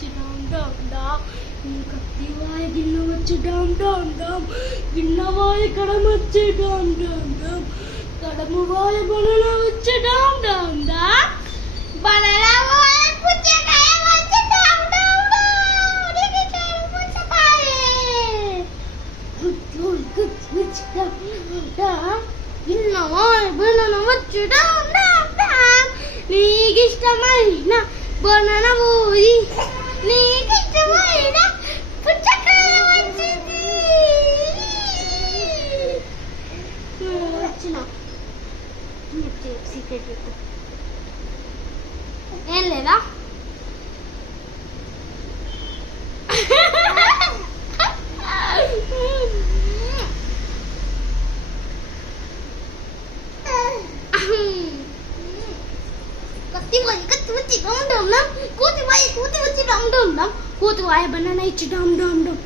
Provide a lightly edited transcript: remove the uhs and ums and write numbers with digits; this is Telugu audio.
వచ్చి డామ్ డామ్ డామ్, కత్తివాయ గిన్నె వచ్చి డామ్ డామ్ డామ్, గిన్నెవాయ కడమ వచ్చి డామ్ డామ్ డామ్, కడమవాయ బనాన వచ్చి డామ్ డామ్ డామ్, బనానవాయ పుచ్చకాయ వచ్చి డామ్ డామ్ డామ్, పుచ్చకాయ గిన్నెవాయ బనాన వచ్చి డామ్ డామ్ డామ్, నీకిష్టమైన బనాన పోయి నీకిష్టమైన పుచ్చకాయ వచ్చింది. వచ్చిన సీక్రెట్ చెప్పు, ఏం లేదా? కూతి వాయ బనానా ఇచ్చి డామ్ డామ్ డామ్.